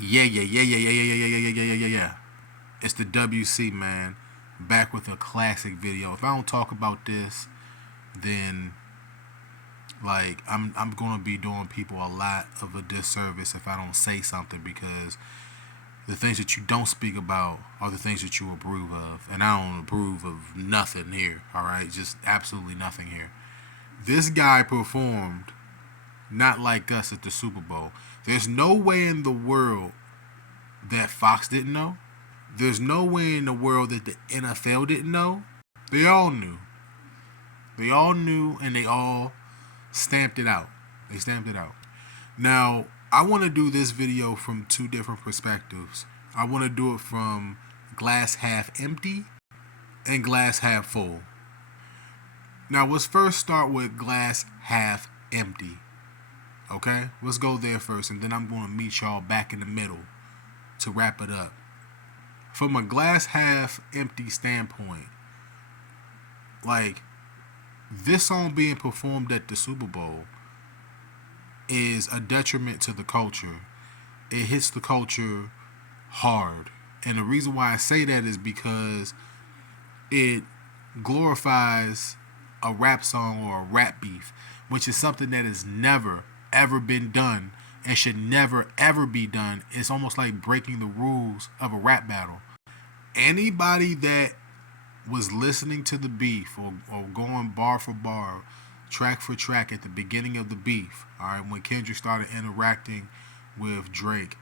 Yeah, yeah, yeah, yeah, yeah, yeah, yeah, yeah, yeah, yeah, yeah, yeah, yeah. It's the WC, man. Back with a classic video. If I don't talk about this, then I'm gonna be doing people a lot of a disservice if I don't say something, because the things that you don't speak about are the things that you approve of, and I don't approve of nothing here. All right, just absolutely nothing here. This guy performed Not Like Us at the Super Bowl. There's no way in the world that Fox didn't know. There's no way in the world that the NFL didn't know. They all knew. They all knew, and they all stamped it out. They stamped it out. Now, I want to do this video from two different perspectives. I want to do it from glass half empty and glass half full. Now, let's first start with glass half empty. Okay? Let's go there first, and then I'm going to meet y'all back in the middle to wrap it up. From a glass half empty standpoint, like, this song being performed at the Super Bowl is a detriment to the culture. It hits the culture hard. And the reason why I say that is because it glorifies a rap song or a rap beef, which is something that has never, ever been done and should never, ever be done. It's almost like breaking the rules of a rap battle. Anybody that was listening to the beef, or going bar for bar, track for track at the beginning of the beef, all right, when Kendrick started interacting with Drake,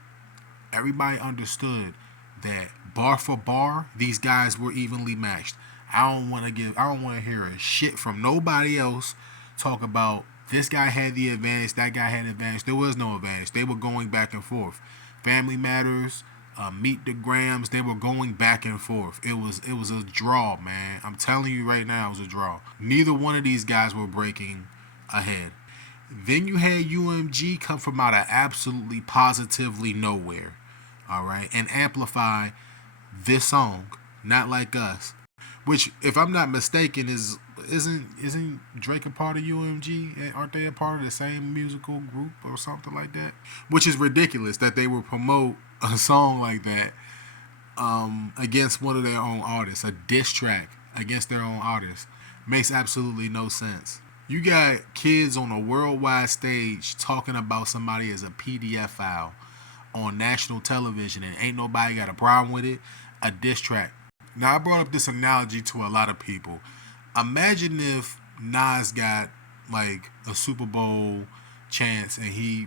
everybody understood that bar for bar, these guys were evenly matched. I don't want to hear a shit from nobody else talk about this guy had the advantage, that guy had the advantage. There was no advantage. They were going back and forth. Family Matters, Meet the Grams, they were going back and forth. It was a draw, man. I'm telling you right now, it was a draw. Neither one of these guys were breaking ahead. Then you had UMG come from out of absolutely positively nowhere, all right, and amplify this song, Not Like Us, which, if I'm not mistaken, isn't Drake a part of UMG? Aren't they a part of the same musical group or something like that? Which is ridiculous that they would promote a song like that against one of their own artists, a diss track against their own artist. Makes absolutely no sense. You got kids on a worldwide stage talking about somebody as a PDF file on national television, and ain't nobody got a problem with it. A diss track. Now, I brought up this analogy to a lot of people. Imagine if Nas got like a Super Bowl chance, and he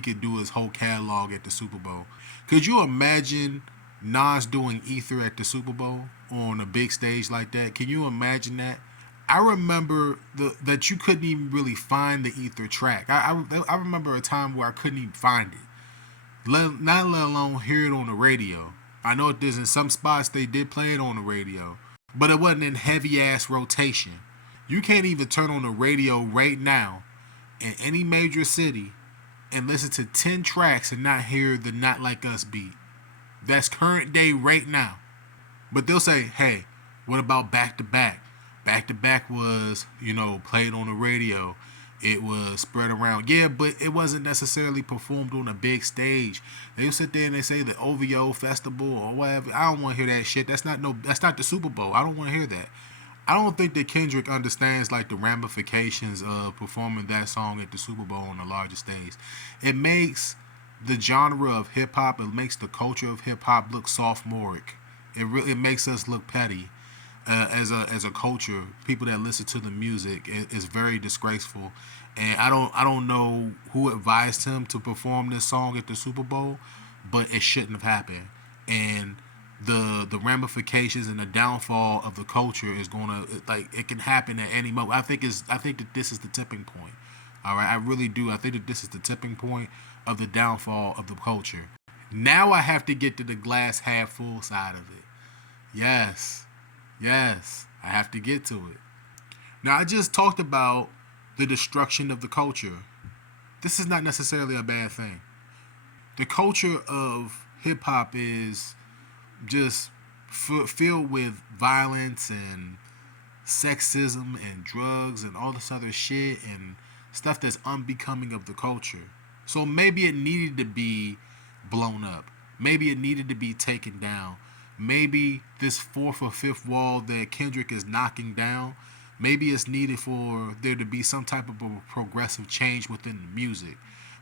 could do his whole catalog at the Super Bowl. Could you imagine Nas doing Ether at the Super Bowl on a big stage like that? Can you imagine that? I remember that you couldn't even really find the Ether track. I remember a time where I couldn't even find it, not let alone hear it on the radio. I know it is in some spots they did play it on the radio, but it wasn't in heavy ass rotation. You can't even turn on the radio right now in any major city and listen to 10 tracks and not hear the Not Like Us beat. That's current day right now. But they'll say, hey, what about Back to Back? Back to Back was, played on the radio. It was spread around. Yeah, but it wasn't necessarily performed on a big stage. They sit there and they say the OVO festival or whatever. I don't want to hear that shit. That's not the Super Bowl. I don't want to hear that. I don't think that Kendrick understands like the ramifications of performing that song at the Super Bowl on a larger stage. It makes the genre of hip hop, it makes the culture of hip hop look sophomoric. It makes us look petty. As a culture, people that listen to the music, is very disgraceful, and I don't know who advised him to perform this song at the Super Bowl, but it shouldn't have happened, and the ramifications and the downfall of the culture is gonna, like, it can happen at any moment. I think that this is the tipping point. All right, I really do. I think that this is the tipping point of the downfall of the culture. Now I have to get to the glass half full side of it. Yes. Yes, I have to get to it. Now, I just talked about the destruction of the culture. This is not necessarily a bad thing. The culture of hip hop is just filled with violence and sexism and drugs and all this other shit and stuff that's unbecoming of the culture. So maybe it needed to be blown up. Maybe it needed to be taken down. Maybe this fourth or fifth wall that Kendrick is knocking down, maybe it's needed for there to be some type of a progressive change within the music.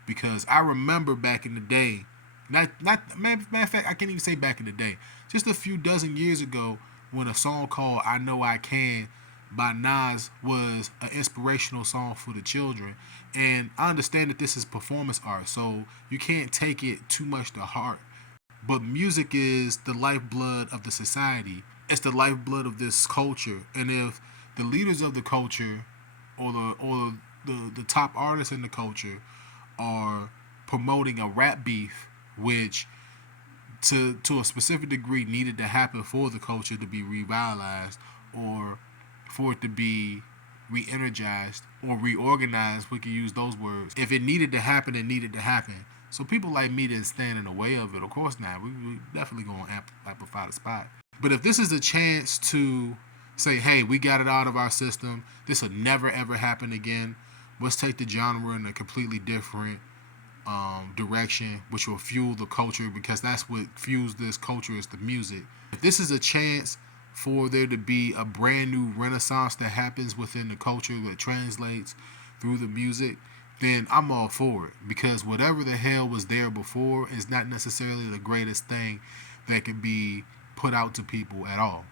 Because I remember back in the day, matter of fact, I can't even say back in the day, just a few dozen years ago, when a song called "I Know I Can" by Nas was an inspirational song for the children. And I understand that this is performance art, so you can't take it too much to heart. But music is the lifeblood of the society. It's the lifeblood of this culture. And if the leaders of the culture or the top artists in the culture are promoting a rap beef, which to a specific degree needed to happen for the culture to be revitalized, or for it to be re-energized or reorganized. We could use those words. If it needed to happen, it needed to happen. So people like me didn't stand in the way of it. Of course not. We definitely going to amplify the spot. But if this is a chance to say, hey, we got it out of our system, this will never ever happen again, let's take the genre in a completely different direction, which will fuel the culture, because that's what fuels this culture, is the music. If this is a chance for there to be a brand new renaissance that happens within the culture that translates through the music, then I'm all for it. Because whatever the hell was there before is not necessarily the greatest thing that can be put out to people at all.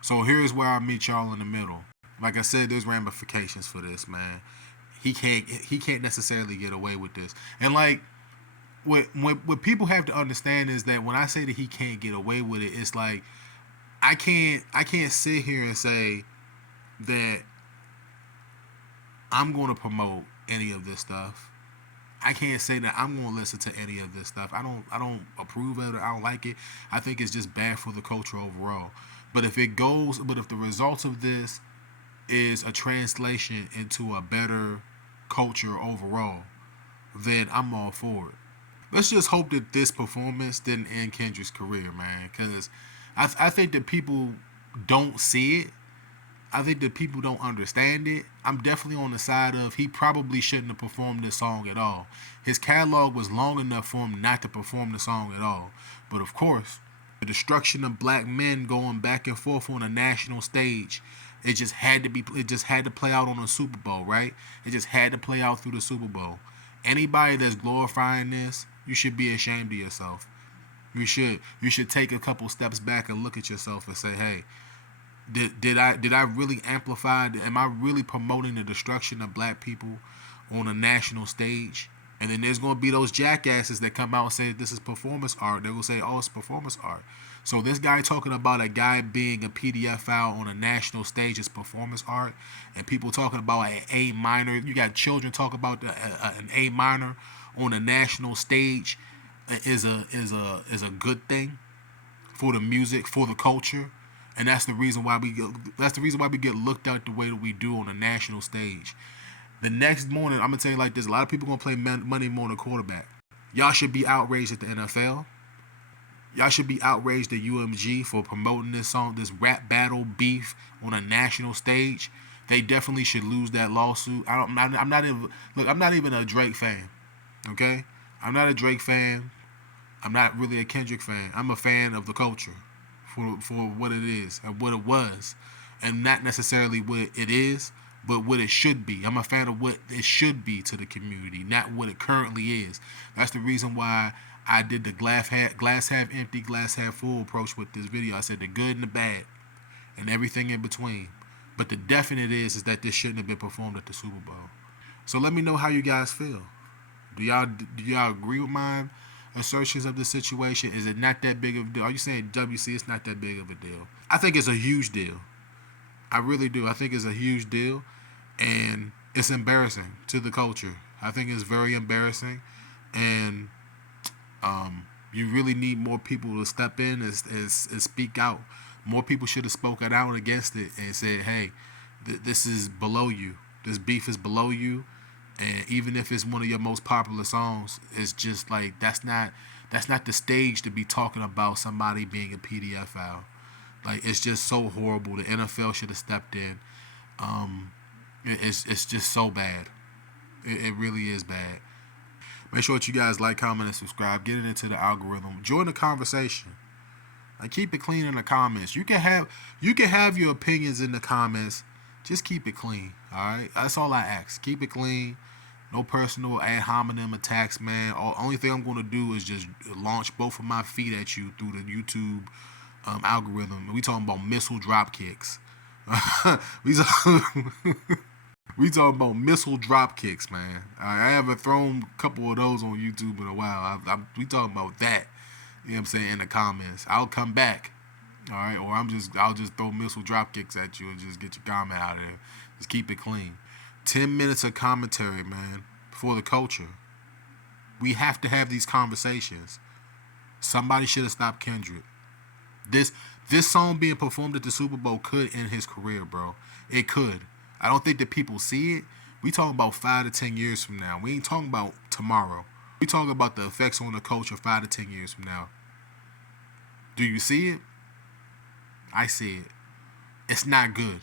So here's where I meet y'all in the middle. Like I said, there's ramifications for this, man. He can't necessarily get away with this. And like what people have to understand is that when I say that he can't get away with it, it's like I can't sit here and say that I'm going to promote any of this stuff. I can't say that I'm going to listen to any of this stuff. I don't approve of it. I don't like it. I think it's just bad for the culture overall. But if the results of this is a translation into a better culture overall, then I'm all for it. Let's just hope that this performance didn't end Kendrick's career, man. Because I think that people don't see it. I think that people don't understand it. I'm definitely on the side of he probably shouldn't have performed this song at all. His catalog was long enough for him not to perform the song at all. But of course, the destruction of black men going back and forth on a national stage, it just had to play out on the Super Bowl, right? It just had to play out through the Super Bowl. Anybody that's glorifying this, you should be ashamed of yourself. You should take a couple steps back and look at yourself and say, hey, did I really amplify? Am I really promoting the destruction of black people on a national stage? And then there's going to be those jackasses that come out and say this is performance art. They're going to say, oh, it's performance art. So this guy talking about a guy being a PDF file on a national stage is performance art, and people talking about an A minor. You got children talk about an A minor on a national stage is a good thing for the music, for the culture. And that's the reason why we get looked at the way that we do on a national stage. The next morning, I'm gonna tell you like this: a lot of people gonna play Monday morning quarterback. Y'all should be outraged at the NFL. Y'all should be outraged at UMG for promoting this song, this rap battle beef on a national stage. They definitely should lose that lawsuit. I'm not even a Drake fan. Okay, I'm not a Drake fan. I'm not really a Kendrick fan. I'm a fan of the culture for what it is and what it was, and not necessarily what it is, but what it should be. I'm a fan of what it should be to the community, not what it currently is. That's the reason why I did the glass half empty, glass half full approach with this video. I said the good and the bad and everything in between. But the definite is that this shouldn't have been performed at the Super Bowl. So let me know how you guys feel. Do y'all agree with my assertions of the situation? Is it not that big of a deal? Are you saying, WC, it's not that big of a deal? I think it's a huge deal. I really do. I think it's a huge deal, and it's embarrassing to the culture. I think it's very embarrassing, and you really need more people to step in and speak out. More people should have spoken out against it and said, hey, this is below you. This beef is below you. And even if it's one of your most popular songs, it's just like that's not the stage to be talking about somebody being a PDF file. Like, it's just so horrible. The NFL should have stepped in. It's just so bad. It really is bad. Make sure that you guys like, comment, and subscribe. Get it into the algorithm. Join the conversation. Like, keep it clean in the comments. You can have your opinions in the comments. Just keep it clean. All right. That's all I ask. Keep it clean. No personal ad hominem attacks, man. Only thing I'm gonna do is just launch both of my feet at you through the YouTube algorithm. We talking about missile drop kicks. we talking about missile drop kicks, man. I haven't thrown a couple of those on YouTube in a while. We talking about that. You know what I'm saying, in the comments. I'll come back. All right, or I'll just throw missile drop kicks at you and just get your comment out of there. Just keep it clean. 10 minutes of commentary, man, for the culture. We have to have these conversations. Somebody should have stopped Kendrick. This song being performed at the Super Bowl could end his career, bro. It could. I don't think that people see it. We talking about 5 to 10 years from now. We ain't talking about tomorrow. We talking about the effects on the culture 5 to 10 years from now. Do you see it? I see it. It's not good.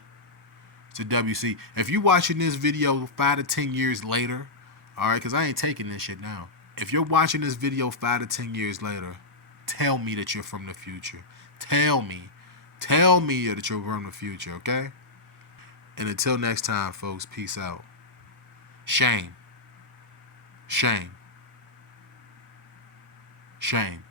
To WC. If you watching this video 5 to 10 years later, all right, because I ain't taking this shit now. If you're watching this video 5 to 10 years later, tell me that you're from the future. Tell me that you're from the future, okay? And until next time, folks, peace out. Shame. Shame. Shame.